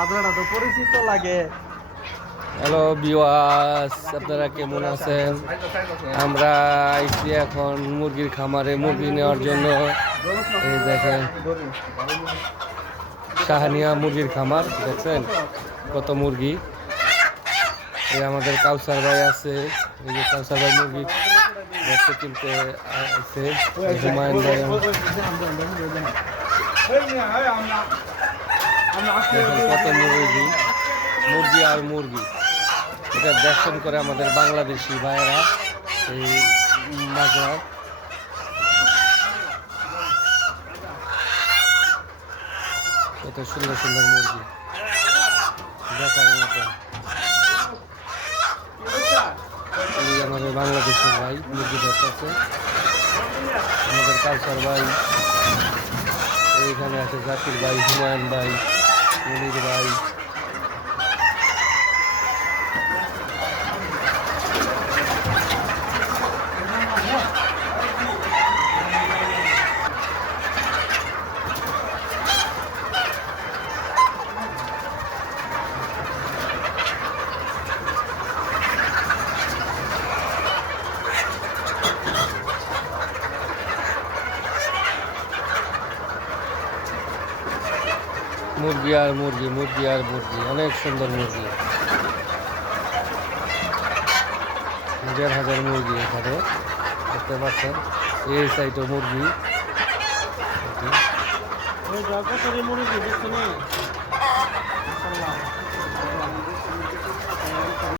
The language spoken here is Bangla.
মাজরাটা তো পরিচিত লাগে। হ্যালো ভিউয়ার্স, আপনারা কেমন আছেন? আমরা আইছি এখন মুরগির খামারে মুরগি নেওয়ার জন্য। এই দেখেন শাহানিয়া মুরগির খামার, দেখছেন কত মুরগি। এই আমাদের কাউসার ভাই আছে, এই যে কাউসার ভাই মুরগি ব্যবসা কিনতে আছে। হুমায়ুন ভাই দেখেন কত মুরগি, মুরগি আর মুরগি। এটা দর্শন করে আমাদের বাংলাদেশি ভাইয়েরা এই মাঝরা। কত সুন্দর সুন্দর মুরগি দেখার মতো। এই আমাদের বাংলাদেশের ভাই মুরগি ধরতেছে, আমাদের কালচার ভাই। এইখানে আছে জাকির ভাই, হুমায়ুন ভাই, মনির ভাই। মুরগি আর মুরগি, মুরগি আর মুরগি, অনেক সুন্দর মুরগি। 1,500 মুরগি এখানে দেখতে পাচ্ছেন। এই সাইডে মুরগি। মুরগি দেখছেন।